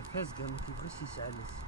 الغابة فاسقة ما كيبغيش يشعلس.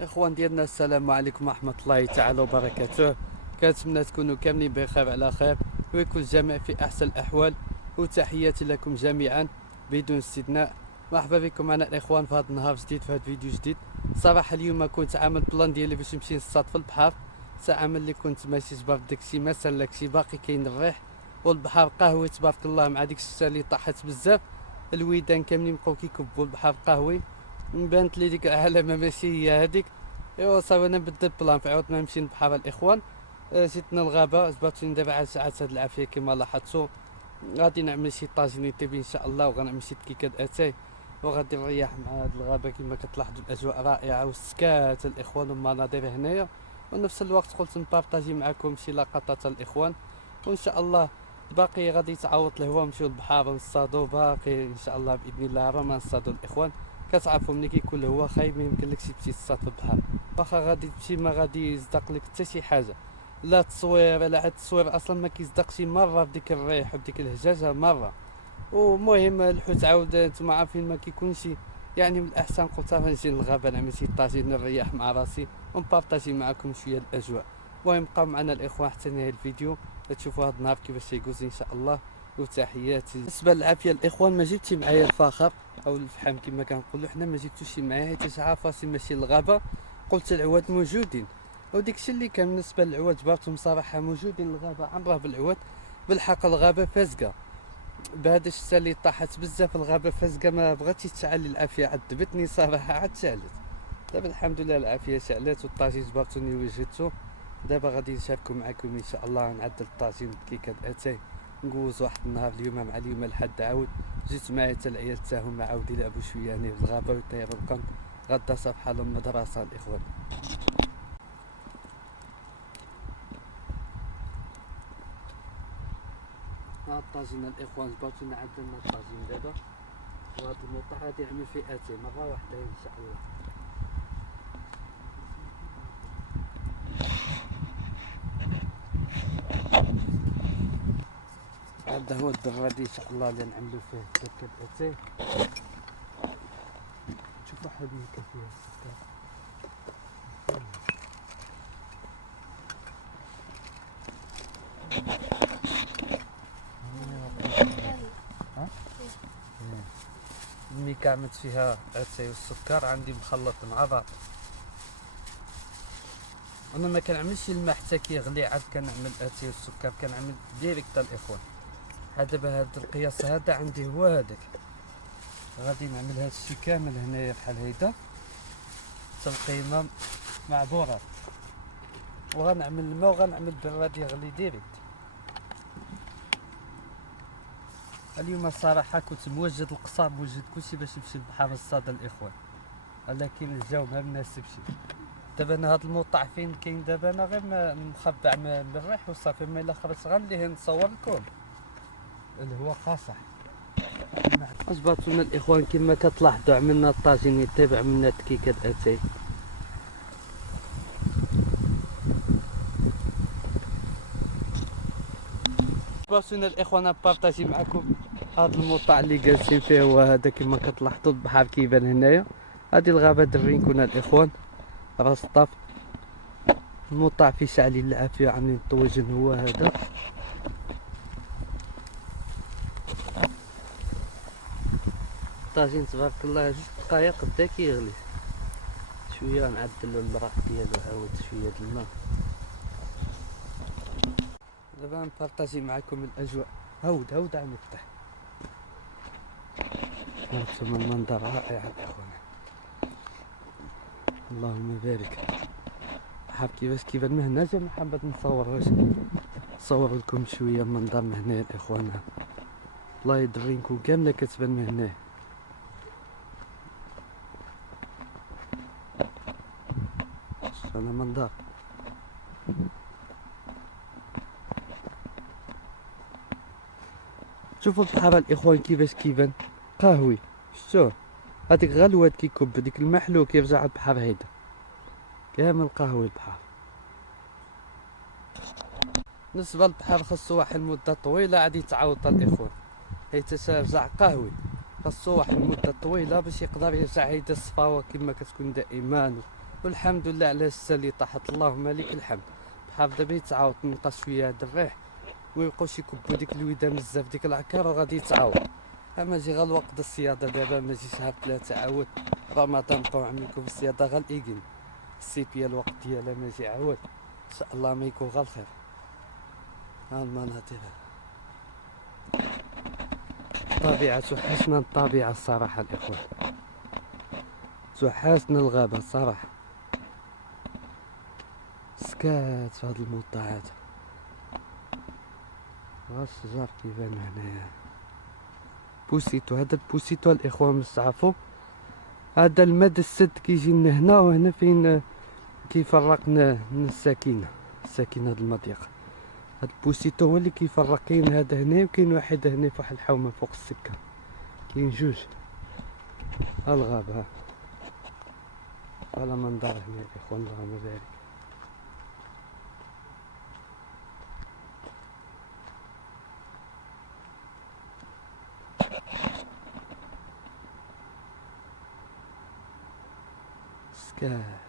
اخوان ديالنا السلام عليكم ورحمه الله تعالى وبركاته. كنتمنى تكونوا كاملين بخير على خير ويكون الجميع في احسن الاحوال، وتحياتي لكم جميعا بدون استثناء. مرحبا بكم معنا الاخوان في هذا النهار جديد، في هذا الفيديو جديد. صراحه اليوم كنت عامل بلان ديالي باش نمشي نصطاد في البحر، ساعه ملي كنت ماشي تبارك داكشي ما سلكشي، باقي كاين الريح والبحر قهوي تبارك الله، مع ديك الشتا اللي طاحت بزاف، الويدان كاملين بقاو كيكبوا، البحر قهوي، بانت لي ديك العلامه ماشي هي هذيك. ايوا صافي انا بدلت بلان، فعاودنا نمشي للبحر الاخوان. جيتنا الغابه، جبرتوني دابا على ساعات هاد العافيه كما لاحظتوا. غادي نعمل شي طاجين تيبي ان شاء الله، وغنعمل شي كيكه اتاي، وغادي نريح مع هاد الغابه. كما كتلاحظوا الاجواء رائعه والسكات الاخوان والمناظر هنايا، ونفس الوقت قلت نبارطاجي معكم شي لقطات الاخوان، وان شاء الله باقي غادي تعوض الهوا، نمشيو للبحر نصطادو، باقي ان شاء الله باذن الله راه ما نصطادو الاخوان. كتعرفوا ملي كيكون الهوا خايب ما يمكنلكش تمشي تصطاد في البحر، واخا غادي تمشي ما غادي يصدق لك حتى شي حاجه، لا تصوير لا حتى التصوير اصلا ما كيصدقش مره بديك الريح وبديك الهجاجه مره. ومهم الحوت عاود نتوما عارفين ما كيكونش، يعني من الاحسن قلت غنجي للغابه نعمل شي طاجين نريح مع راسي ونبارطاجي معكم شويه الاجواء. المهم بقاو معنا الاخوان حتى نهايه الفيديو تشوفوا هذا النهار كيفاش يجوز ان شاء الله. وتحياتي. بالنسبه للعافيه الاخوان ما جبتش معايا الفخر او الفحم كما كنقولوا حنا، ما جبتوش معايا حيت عارف راسي ماشي للغابه. قلت العواد موجودين، وديك الشيء اللي كان بالنسبه للعواد جبرتهم صراحه موجودين، الغابه عمرها بالعواد. بالحق الغابه فاسقه بهذا الشتا اللي طاحت بزاف، الغابه فاسقه ما بغاتش تشعل، العافيه عذبتني صراحه عاد شعلت. دابا الحمد لله العافيه شعلت والطاجين جبرتوني وجدته. دابا غادي نشاركو معكم ان شاء الله، نعدل الطاجين بكيكه اتاي، نجوز واحد النهار اليوم مع اليوم الحد عاود. جيت معايا حتى العيال تا هما عاود يلعبوا شويه هنا في الغابه ويطيروا القن، غدا صافحه لهم مدرسه الاخوان. ها الطاجين الاخوان جبرتونا، عدلنا الطاجين دابا، وهاد الموطا غادي نعمل فيه اتاي مره واحده ان شاء الله. هذا هو الدرادي ان شاء الله اللي نعملو فيه الدكة اتاي. شوف واحد ميكا فيها السكر. الميكا عملت فيها اتاي والسكر، عندي مخلط مع بعض. انا ما كنعملش الماء حتى كيغلي عاد كنعمل اتاي والسكر، كنعمل ديريكت الاخوان. هذا بهذا القياس هذا عندي هو هذاك. غادي نعمل هذا الشيء كامل هنايا بحال هيدا حتى القيمه معبوره، وغنعمل الماء وغنعمل براد يغلي ديريكت. اليوم الصراحه كنت موجد القصاب، موجد كلشي باش نمشي للبحر نصطاد الاخوان، ولكن الجو ما مناسبش. دابا انا هاد الموطع فين كاين دابا، انا غير مخبع من الريح وصافي. ما الا خرجت غنليه نصور لكم اللي هو قاصح. اجبرتونا الاخوان كما كتلاحظوا عملنا الطاجين يتبع عملنا الدكيكه اتاي. اجبرتونا الاخوان بارطاجي معكم هذا الموطع اللي جالسين فيه. هو هذا كما كتلاحظوا البحر كيبان هنايا. هذه الغابه درينكونا الاخوان، راس الطاف. الموطع فيه شعلي العافيه عاملين الطويجن هو هذا. الطاجين تبارك الله 2 دقايق بدا كيغلي. شويه نعدلو المرق ديالو، عاود شويه د الماء. دابا نبارطاجي معكم الاجواء. هاود عم يفتح. هانتوما المنظر رائع الاخوان، اللهم بارك. حاب كيفاش كيبان من هنا. جا محمد نصور لكم شويه منظر من هنا الاخوان. الله يدرينكم كامله كتبان من هنا. انا منظر شوفوا البحر الاخوان كيفاش كيبان قهوي. شتوه هذيك غير الواد كيكب ديك المحلو كيرجع على البحر هيدا كامل قهوي البحر. بالنسبه للبحر خاصو واحد المده طويله عاد يتعاوط الاخوان، حيت رجع قهوي. خاصو واحد المده طويله باش يقدر يرجع هيدا الصفاوه كما كتكون دائما. والحمد لله على السا اللي طاحت، اللهم لك الحمد. البحر دابا يتعاوط، نبقى شويه هاد الريح ويبقاوش يكبوا ديك الودان بزاف ديك العكار وغادي يتعاود. اما جي غير الوقت الصياده دابا، ماشي شهر 3 عاود رمضان نبقاو نعمل لكم الصياده غير الايكين. السيبيه الوقت ديالها ماشي عاود ان شاء الله ما يكون غير الخير. ها المناظر، الطبيعه توحشنا الطبيعه الصراحه الاخوان، توحشنا الغابه الصراحه. سكات في هاد الموطعات، ها الشجر كيبان هنايا. بوسيتو، هذا البوسيتو الاخوان باش تعرفوا، هذا المد السد كيجي من هنا، وهنا فين كيفرقنا من الساكنه د المضيق. هاد البوسيتو هو اللي كيفرق. كاين هذا هنا وكاين واحد هنا في واحد الحومه فوق السكه، كاين جوج. ها الغابه، ها على منظر هنا الاخوان، اللهم بارك. سكات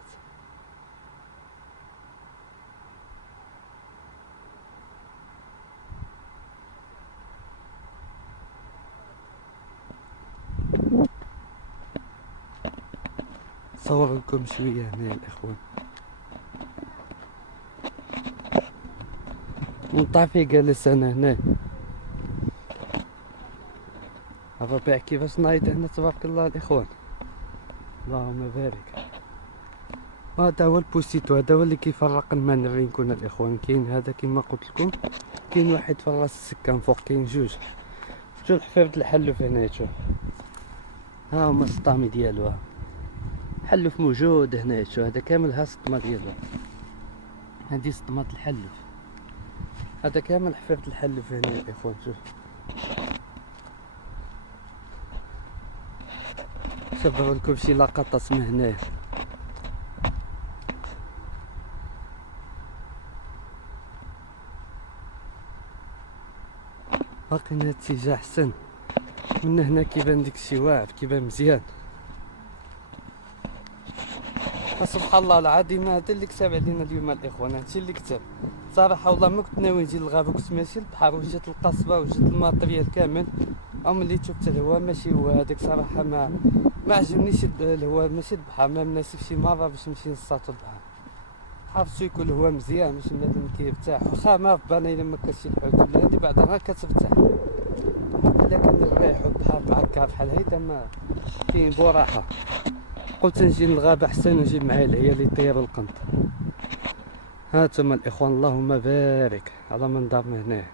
صور لكم شويه هنا الاخوان. ونطافي جالس انا هنا، الربيع كيفاش نايض هنا تبارك الله الاخوان، اللهم بارك. هذا هو البوسيتو، هذا هو اللي كيفرق الماء نوريكم الاخوان. كاين هذا كما قلت لكم، كاين واحد في راس السكان فوق، كاين جوج. شو الحفيظ الحلف هنا، شوف ها هما السطامي ديالو، حلف موجود هنا. شو هذا كامل ها السطمه ديالو، هذه سطمه الحلف. هذا كامل حفيظ الحلف هنا الاخوان. شوف صبروا لكم شي لقطات من هنايا. باقي نتيجة احسن من هنا. كيبان داكشي واعر، كيبان مزيان. سبحان الله العظيم، هذا اللي كتب علينا اليوم الاخوان، هادشي اللي كتب صراحه. والله ما كنت ناوي نجي للغابه، كنت ماشي للبحر وجيت القصبه وجيت الماتريال كامل. ملي شفت الهواء ماشي هو هذاك صراحه، ما عجبنيش الهواء، ماشي البحر، ما مناسبش مره باش نمشي نصطاد البحر. حافظتو يكون الهواء مزيان باش بنادم كيرتاح، واخا ما في بالنا الا ما كانش الحوت ولا هادي بعدا غير كترتاح. الا كان الريح والبحر معاك بحال هيدا ما كاين براحه. قلت نجي للغابه احسن ونجيب معايا العيال يطيروا القنط. هانتوما الاخوان، اللهم بارك على من دارنا هنا.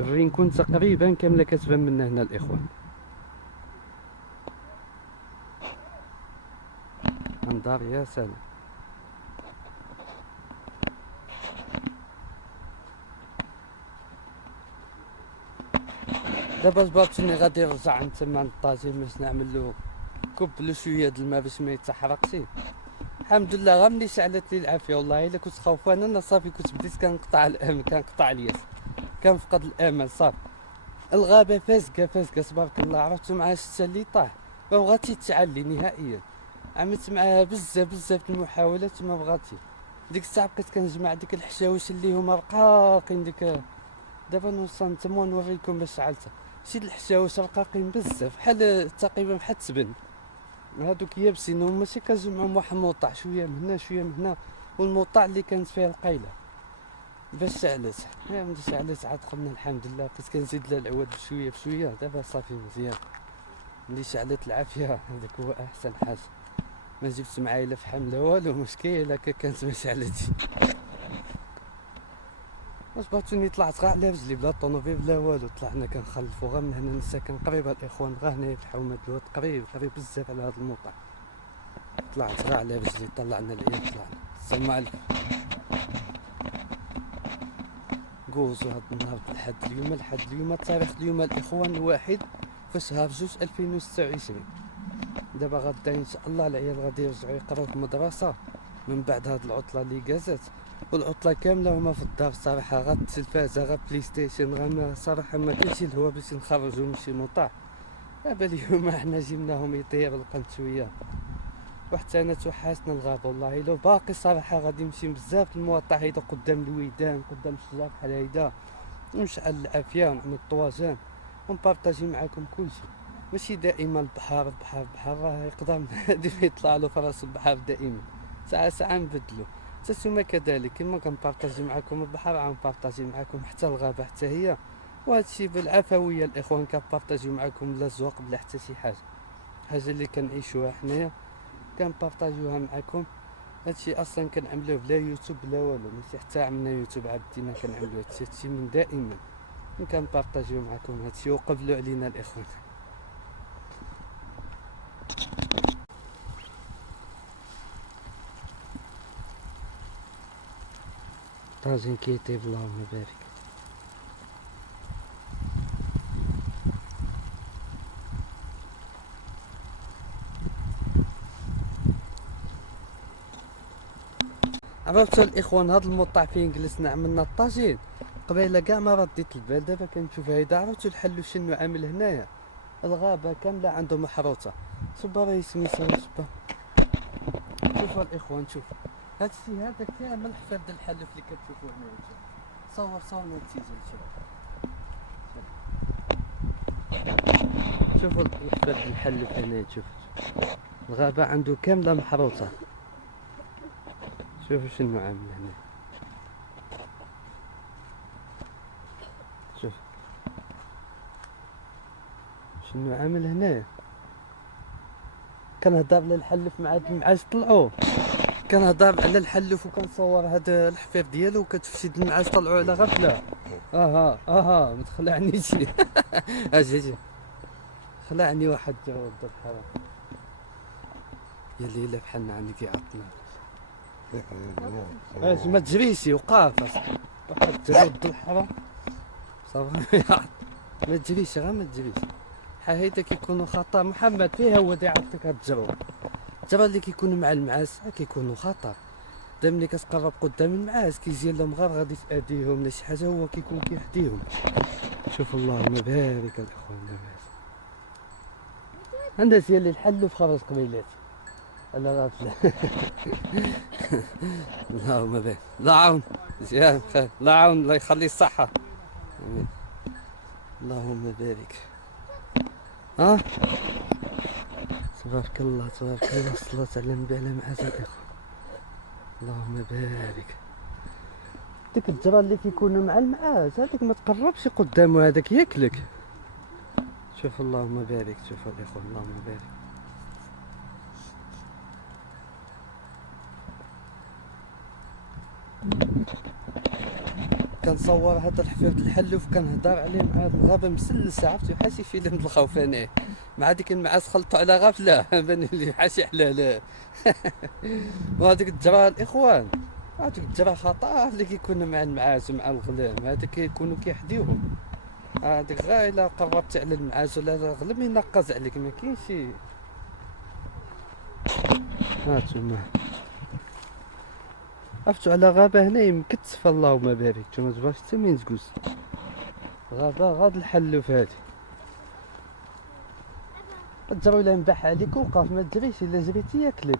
الرينكون تقريبا كامله كتبان منا هنا الاخوان. انظار يا سلام. دابا جبرتني غادي نرجع عند تما عند الطاجين باش نعمل له كوب له شويه د الماء باش ما يتحرقش. الحمد لله غير ملي شعلت لي العافيه. والله الا كنت خوفان انا صافي، كنت بديت كنقطع الامل، كنقطع الياس، كنفقد الامل صافي. الغابه فازقه فازقه تبارك الله. عرفتو مع الشتا اللي طاح ما بغاتش تعلي نهائيا. عملت معاها بزاف بزاف المحاولات ما بغاتي. ديك الساعه بقيت كنجمع ديك الحشاوش اللي هما رقاقين ديك. دابا نوصل تما ونوريكم باش شعلتها. شي الحشاوش رقاقين بزاف بحال تقريبا بحال التبن. هادوك يابسين هما ماشي كنجمعهم واحد الموطع شويه من هنا شويه من هنا. والموطع اللي كانت فيها القيله باش شعلت. ملي شعلت عاد قلنا الحمد لله، بقيت كنزيد لها العواد بشويه بشويه. دابا صافي مزيان. ملي شعلت العافيه هذاك هو احسن حاجه. ما جبت معايا لا فحم لا والو، مشكله كانت ما شعلتش. واش بغيتوني طلعت غير على رجلي بلا طونوبيل بلا والو. طلعنا كنخلفو غير من هنا من السكن قريب الاخوان، غير هنايا في حومه الواد، قريب بزاف على هذا الموطع. طلعت غير على رجلي، طلعنا العيال طلعنا. السلام عليكم. قوزو هاد النهار الحد اليوم، التاريخ اليوم الاخوان الواحد في شهر جوج 2026. دابا غدا ان شاء الله العيال غادي يرجعوا يقراو في المدرسه من بعد هاد العطله اللي جازت. والعطله كامله هما في الدار صراحه، غير التلفازه غير بلاي ستيشن، غير صراحه ما كاينش الهوا باش نخرجوا من شي مطاع. دابا اليوم احنا جبناهم يطير القنت شويه، وحتى انا توحشنا الغابه. والله الا باقي صراحه غادي نمشي بزاف المواطع هيدا قدام الويدان، قدام الشجر بحال هيدا، ونشعل العافيه ونعمل الطواجن ونبارطاجي معاكم كلشي. ماشي دائما البحر راه يقدر هادي يطلع له فراس البحر دائما، ساعه نبدلو. نتوما كذلك كما كنبارطاجي معاكم البحر عم نبارطاجي معاكم حتى الغابه حتى هي. وهادشي بالعفويه الاخوان، كنبارطاجي معاكم بلا زواق بلا حتى شي حاجه اللي كنعيشوها حنايا كنبارطاجيوها معاكم. هادشي اصلا كنعملوه بلا يوتيوب بلا والو، ماشي حتى عملنا يوتيوب عبدينا كنعملو هادشي من دائما كنبارطاجيو معاكم هادشي وقبلوا علينا الاخوان. طاجين كيطيب اللهم بارك. عرفتوا الاخوان هاد الموطع فين جلسنا عملنا الطاجين قبيله كاع ما رديت البال. دابا كنشوف هيدا. عرفتوا الحل شنو عامل هنايا؟ الغابه كامله عنده محروطه. صبا راه سميتها صبا. شوفوا الاخوان، شوف هادشي هذا كامل حفاد الحلف اللي كتشوفوه هنايا. صور النتيجه. شوفوا الحفاد الحلف هنايا. شوف الغابه عنده كامله محروطه. شوفوا شنو عامل هنا. شوف شنو عامل هنا. كنهضر على الحلف مع هاد المعاش طلعوا، كنهضر على الحلف وكنصور هذا الحفاف ديالو وكتفسد المعاش طلعوا على غفله. ما تخلعنيش. اجي خلعني واحد ولد الحرام. يا ليلى بحالنا عندي كيعطنا. اش ما تجريش وقاف اصاحبي. واحد ولد الحرام صافي. ما تجريش غير ما تجريش. هيدا كيكونوا خطر. محمد فيها هو اللي يعطيك هاد الجرى اللي كيكونوا مع المعاس كيكونوا خطر. دابا ملي كتقرب قدام المعاس كيجي لهم غير غادي تأذيهم ولا شي حاجه، هو كيكون كيحديهم. شوف اللهم بارك الاخوان لاباس. الناس هي اللي الحلوا في خرج قبيلات. لا لا لا. اللهم بارك. الله عون مزيان بخير. الله عون الله يخلي الصحه. آمين. اللهم بارك. ها تبارك الله تبارك الله. الصلاة على النبي على معاشر الإخوة. اللهم بارك. ديك الجرى اللي كيكونوا مع المعاز هذيك ما تقربش قدامه، هذاك ياكلك. شوف اللهم بارك. شوف الإخوة اللهم بارك. كنصور هذا الحفيظ الحلوف كنهضر عليه مع هاد الغابه مسلسه، عرفتي بحال شي فيلم الخوف انا مع ديك المعاس خلطوا على غفله. بان لي بحال شي حلال. وهذيك الجرى الاخوان، هذيك الجرى خطا اللي كيكونوا مع المعاس ومع الغلام، هذاك كيكونوا كيحديوهم. هذيك غير الا قربت على المعاس ولا الغلام ينقز عليك ما كاينش شي. هانتوما عرفتو على غابة هنا مكتفة اللهم بارك. نتوما تبغاش حتى مين تجوز غابة غاد الحلوف هادي. تجرو الا نباح عليك وقف ما تجريش، الا جريتي ياكلك.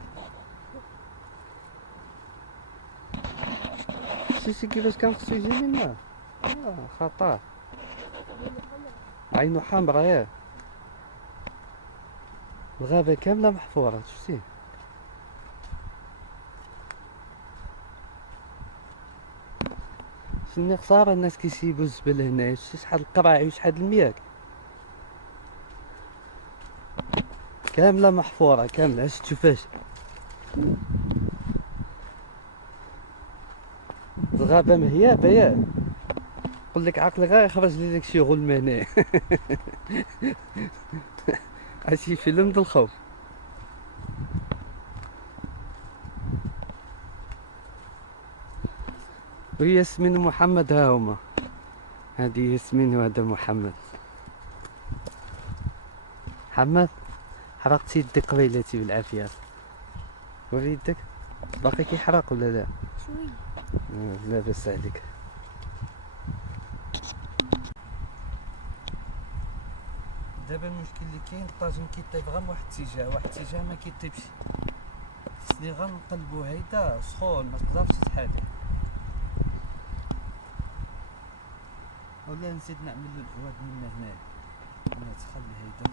شتي كيفاش كان خصو يجي منا. خطر. عينو حمرا ياه. الغابة كاملة محفورة شفتي. شني خسارة الناس كيسيبو الزبل هنايا. شتي شحال القراعي وشحال المياك كاملة محفورة كاملة. اش تشوفاش الغابة مهيابة ياه. نقولك عقلي غير يخرج لي داكشي غلم هنايا. هادشي فيلم د الخوف. وياسمين ومحمد ها هما. هادي ياسمين وهذا محمد. محمد حرقت يدك قبيلتي بالعافية. وري يدك باقي كيحرق ولا لا؟ شوية. لا بأس عليك. دابا المشكل اللي كاين الطاجين كيطيب غير من واحد الاتجاه، واحد الاتجاه ما كيطيبش. خصني غير نقلبو هيدا سخون ما تقدرش تحالي. ولا نزيد نعمل له العواد من هنايا. انا تخلي هيدا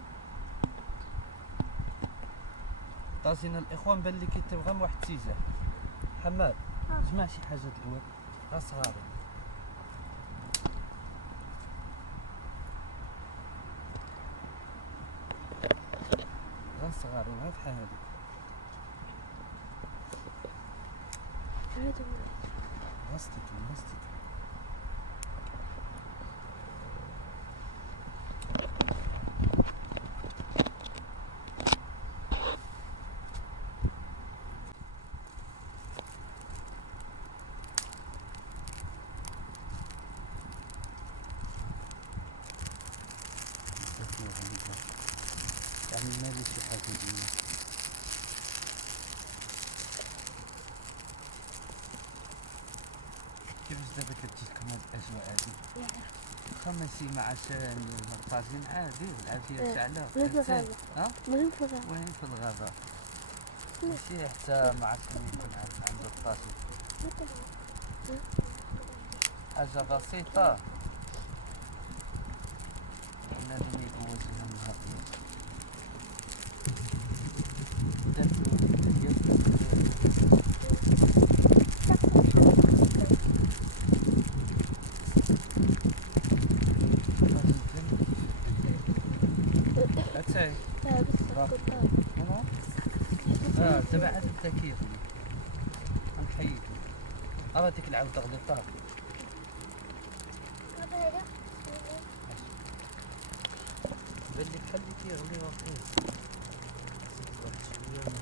طاجين الاخوان بان لي كيطيب غير من واحد الاتجاه. حماد جمع شي حاجه د العواد غير صغارين. غير صغارين غير بحال هادي. غاستيك يعني مالي شي حاجه ديالي. كيفاش دابا كتجيكم هاد الاجواء هادي؟ واخا ماشي مع الطاجين عادي بالعافيه شعله. وين في الغابة؟ ها؟ وين في الغابة؟ وين في الغابة؟ ماشي حتى ما عرفتش مين يكون عنده الطاجين. حاجة بسيطة لازم يبوزوها من هاد أتاي لا بس دابا عاد بدا كيغلي. غنحيدو راه ديك العاودة غليطات. بان لي بحال اللي كيغلي واقيلا. واحد شوية من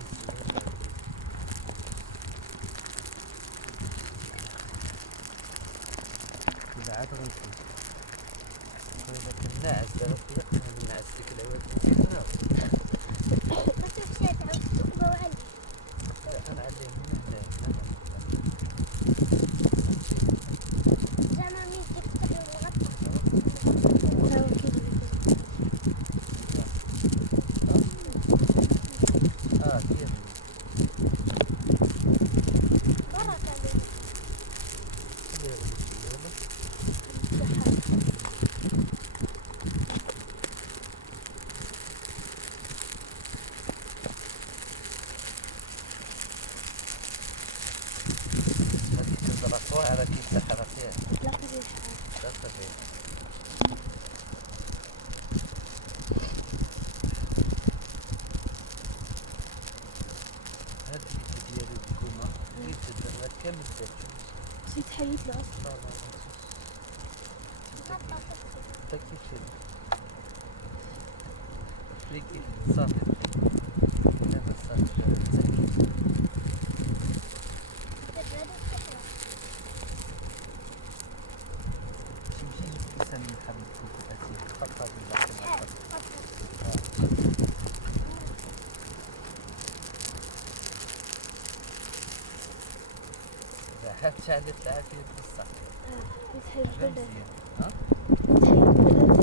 ولا عاد غنزيد. خويا داك الناعس دابا خلقنا الناعس ديك العواد اللي كيزرعو بس مشيت عاود تقبى وعلي غنعليه من هنايا زعما مين تفتح الغطا ديال بركة عليك هادي كتزرع صواعر راه كيفتح راه فيها لا خذي لا صافي هاد الفيديو ديالو الكومة اللي تدار هاد كامل دار نسيت حيد له أصلا لا لا تا كيفشي ليكي صافي دابا صافي تمشي جبت لسان من حبل الفلفل الاسود خطها باللحم حتى شعلت العافية بصح يتحيد مزيان بلد ها يتحيد بلد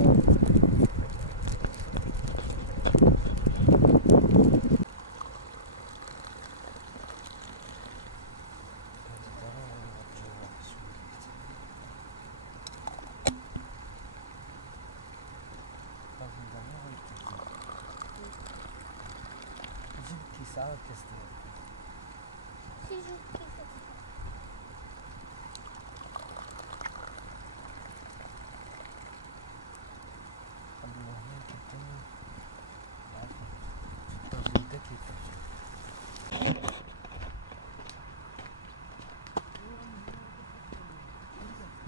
جيب كيس عاود كاس ديالو خليوه هنا كيكون الطاجين دا كيفرش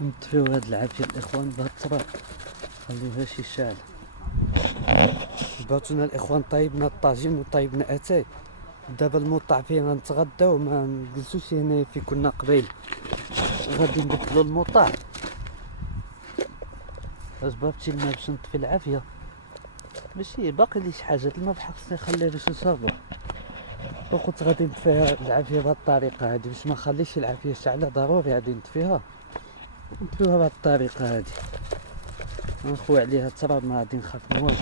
نطفيو هاد العافية الإخوان بهاد التراب خليوهاش يشعل باتونا الإخوان طيبنا الطاجين وطيبنا أتاي دابا الموطع فيه غنتغداو ما نجلسوش هنا في كنا قبيل غادي نبدلو الموطع اسبابتي الماء باش نطفي العافية ماشي باقي لي شي حاجة الماء بحال خصني نخليه باش نصابو وقلت غادي نطفيها العافية بهاد الطريقة هادي باش ما نخليش العافية شعلة ضروري غادي نطفيها نطفيوها بهاد الطريقة هادي نخوي عليها التراب ما غادي نخاف من والو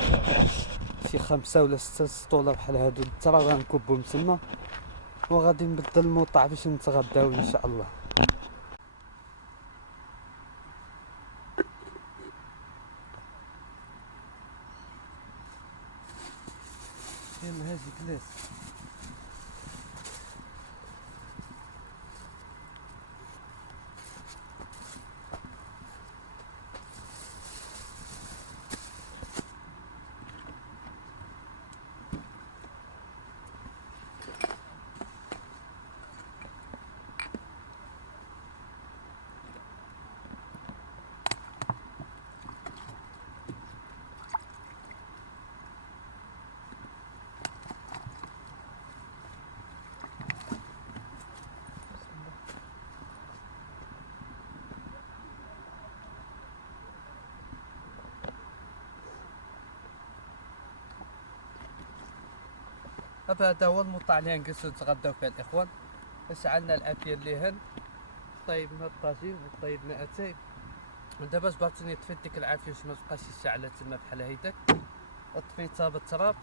شي 5 ولا 6 سطوله بحال هادو التراب غنكبهم تما وغادي نبدل الموطع باش نتغداو ان شاء الله يلا هاجي جلس هذا هو الموطع اللي نجلسو نتغداو فيه الاخوان شعلنا الافيه اللي طيبنا الطاجين وطيبنا اتاي ودابا جبرتني طفيت ديك العافيه باش ما تبقاش الشعله تما بحال هيداك طفيتها بالتراب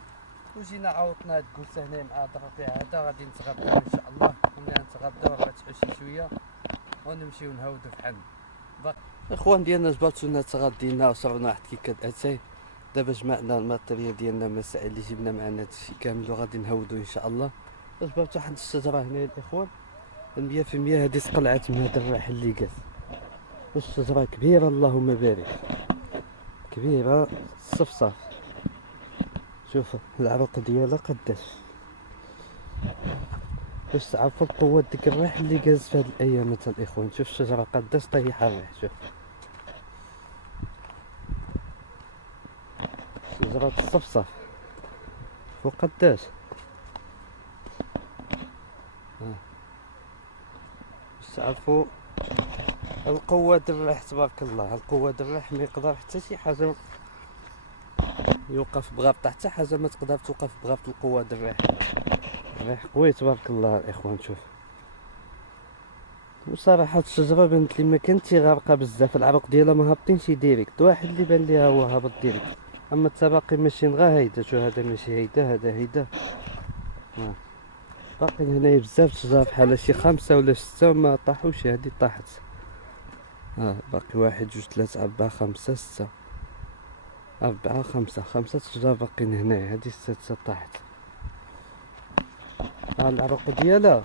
وجينا عاوطنا هاد الكوسه هنا مع ضربي هذا غادي نتغداو ان شاء الله ونبدا نتغداو نفتحو شي شويه ونمشيو نهودو في حالنا الاخوان ديالنا جبرتونا تغدينا وصرنا واحد كيكه اتاي دابا جمعنا الماتريال ديالنا المسائل اللي جبنا معنا هادشي كامل وغادي نهودو ان شاء الله جبرت واحد الشجره هنا الاخوان 100% هادي تقلعت من هذا الراحل اللي قال الشجره كبيره اللهم بارك كبيره صفصف شوف العروق ديالها قداش باش تعرفوا القوه ديك الريح اللي جاز في هاد الايامات الاخوان شوف الشجره قداش طيحه الريح شوف شجره الصفصف شوف قداش باش تعرفوا القوه د الريح تبارك الله القوه د الريح ما يقدر حتى شي حاجه يوقف بغابط حتى حاجه ما تقدر توقف بغابط القوه د الريح. الريح قوي تبارك الله الاخوان. شوف وصراحه الشجره بانت لي ما كانتش غارقه بزاف، العروق ديالها ما هابطينش ديريكت، واحد اللي بان ليها هو هابط ديريكت، اما التباقي ماشيين غير هيدا. شو هذا ماشي هيدا، هذا هيدا. باقيين هنايا بزاف الشجر بحال شي 5 ولا 6 ما طاحوش. هادي طاحت. باقي 1 2 3 4 5 6 4 5 5 شجر باقيين هنايا. هادي 6 طاحت. العروق ديالها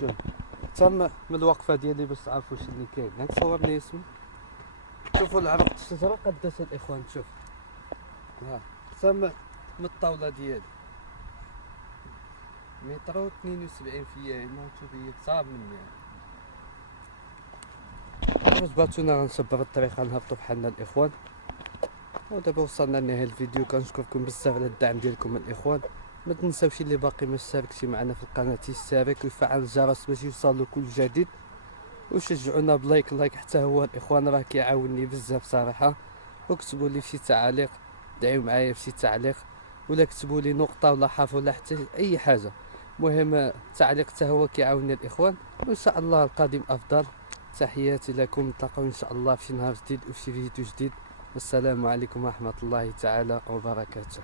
شوف تم من الوقفه ديالي باش تعرفوا واش اللي كاين. هاك صورني اسمي. شوفوا العروق الشجره قداش الاخوان. شوف تم من الطاوله ديالي متر و 72 فيا هنا. شوف هي كثار مني. جباتونا غنصبر الطريق غنهبطو بحالنا الاخوان. ودابا وصلنا لنهاية الفيديو. كنشكركم بزاف على الدعم ديالكم الاخوان. ما تنساوش اللي باقي ما اشتركش معنا في القناه يشترك ويفعل الجرس باش يوصلوا كل جديد، وشجعونا بلايك. لايك حتى هو الاخوان راه كيعاونني بزاف صراحه. وكتبوا لي شي تعليق، دعيو معايا في شي تعليق، ولا كتبوا لي نقطه ولا حرف ولا حتى اي حاجه. المهم التعليق حتى هو كيعاونني الاخوان. وان شاء الله القادم افضل. تحياتي لكم. نتلاقاو ان شاء الله في شي نهار جديد وفي شي فيديو جديد. والسلام عليكم ورحمه الله تعالى وبركاته.